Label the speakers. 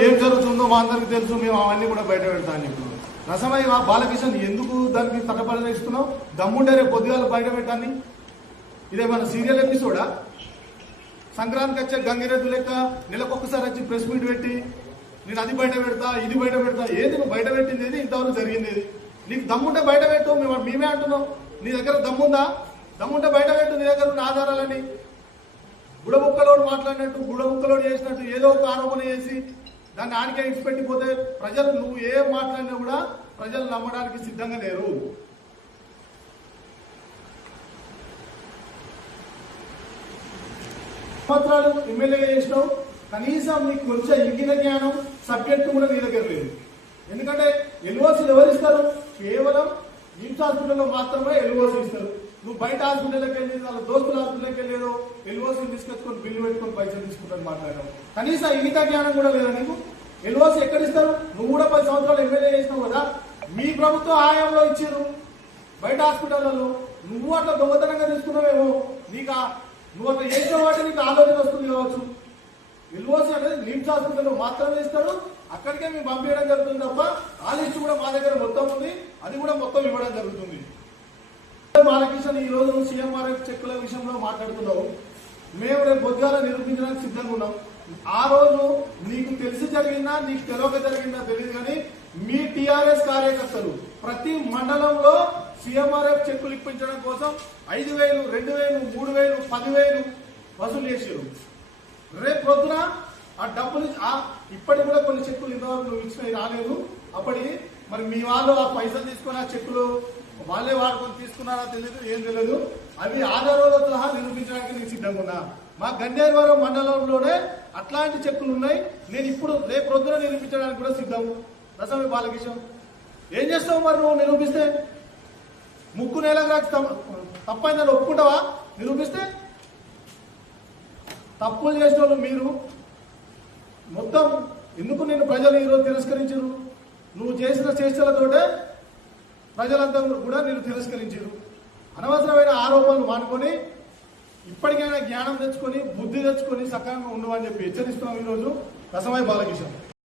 Speaker 1: ఏం జరుగుతుందో మా అందరికి తెలుసు మేము అవన్నీ కూడా బయట పెడతాను ఇప్పుడు రసమయ్య బాలకిషన్ ఎందుకు దానికి తటపడలేస్తున్నావు దమ్ముండే రేపు పొద్దుగాల బయట పెట్టాన్ని ఇదేమన్నా సీరియల్ ఎపిసోడా సంక్రాంతికి వచ్చే గంగిరెద్దు లెక్క నెలకొకసారి వచ్చి ప్రెస్ మీట్ పెట్టి నేను అది బయట పెడతా ఇది బయట పెడతా ఏది నువ్వు బయట పెట్టింది ఏది? ఇంతవరకు జరిగింది ఏది? నీకు దమ్ముంటే బయట పెట్టు మేము మేమే అంటున్నాం. నీ దగ్గర దమ్ముందా? దమ్ముంటే బయట పెట్టు నీ దగ్గర ఉన్న ఆధారాలని గుడబుక్కలోడు మాట్లాడినట్టు గుడబుక్కలోడు చేసినట్టు ఏదో ఒక ఆరోపణ చేసి దాన్ని ఆడికే ఇచ్చిపెట్టిపోతే ప్రజలు నువ్వు ఏం మాట్లాడినా కూడా ప్రజలు నమ్మడానికి సిద్ధంగా లేరు. సంవత్సరాలు ఎమ్మెల్యేగా చేసినావు. కనీసం నీకు కొంచెం ఇంగిన జ్ఞానం సబ్జెక్ట్ కూడా నీ దగ్గర లేదు. ఎందుకంటే ఎల్ఓసీలు ఎవరు ఇస్తారు? కేవలం నిమ్స్ హాస్పిటల్లో మాత్రమే ఎల్ఓసీ ఇస్తారు. నువ్వు బయట హాస్పిటల్కి వెళ్ళి వాళ్ళ దోస్తుల హాస్పిటల్కి వెళ్ళేదో ఎల్ఓసీ తీసుకొచ్చుకొని బిల్లు పెట్టుకొని పైసలు తీసుకుంటాను మాట్లాడడం. కనీసం ఈత జ్ఞానం కూడా లేదా నీకు? ఎల్ఓసీ ఎక్కడ ఇస్తారు? నువ్వు కూడా పది సంవత్సరాలు ఎమ్మెల్యే చేసినావు కదా? మీ ప్రభుత్వం ఆయంలో ఇచ్చారు. బయట హాస్పిటల్లో నువ్వు అట్లా దొంగతనంగా తీసుకున్నావేమో నీకు? నువ్వు అట్లా చేసిన వాటి నీకు ఆలోచన వస్తుంది కావచ్చు. ఎల్ఓసి అనేది లిమ్స్ హాస్పిటల్లో మాత్రమే ఇస్తారు. అక్కడికే మేము పంపించడం జరుగుతుంది తప్ప ఆ లిస్ట్ కూడా మా దగ్గర మొత్తం ఉంది. అది కూడా మొత్తం ఇవ్వడం జరుగుతుంది. బాలకృష్ణ ఈ రోజు సీఎంఆర్ఎఫ్ చెక్కుల విషయంలో మాట్లాడుతున్నావు. మేము రేపు పొద్దుగాల నిరూపించడానికి సిద్ధంగా ఉన్నాం. ఆ రోజు నీకు తెలిసి జరిగిందా నీకు తెలియక జరిగిందా తెలియదు కానీ మీ టిఆర్ఎస్ కార్యకర్తలు ప్రతి మండలంలో సీఎంఆర్ఎఫ్ చెక్కులు ఇప్పించడం కోసం ఐదు వేలు రెండు వేలు మూడు వేలు పదివేలు వసూలు చేసారు రేపు పొద్దున ఆ డబ్బులు ఇప్పటికి కూడా కొన్ని చెక్కులు ఇంతవరకు నువ్వు ఇచ్చినవి రాలేదు. అప్పటి మరి మీ వాళ్ళు ఆ పైసలు తీసుకుని ఆ చెక్కులు వాళ్ళే వాడుకొని తీసుకున్నారా తెలియదు ఏం తెలియదు అవి ఆధారాలతో సహా నిరూపించడానికి నేను సిద్ధంగా ఉన్నా. మా గండేరవరం మండలంలోనే అట్లాంటి చెక్కులు ఉన్నాయి. నేను ఇప్పుడు రేపు రొద్దున నిరూపించడానికి కూడా సిద్ధం. రసమి బాలకిషన్ ఏం చేస్తావు మరి నువ్వు నిరూపిస్తే? ముక్కు నేలకు తప్పైందని ఒప్పుకుంటావా? నిరూపిస్తే? తప్పులు చేసిన వాళ్ళు మీరు. మొత్తం ఎందుకు నేను ప్రజలు ఈరోజు తిరస్కరించారు? నువ్వు చేసిన చేష్టలతోటే ప్రజలందరూ కూడా నేను తిరస్కరించారు. అనవసరమైన ఆరోపణలు మానుకొని ఇప్పటికైనా జ్ఞానం తెచ్చుకొని బుద్ధి తెచ్చుకొని సక్రమంగా ఉండవని చెప్పి హెచ్చరిస్తున్నాం ఈరోజు రసమై బాలకిషన్.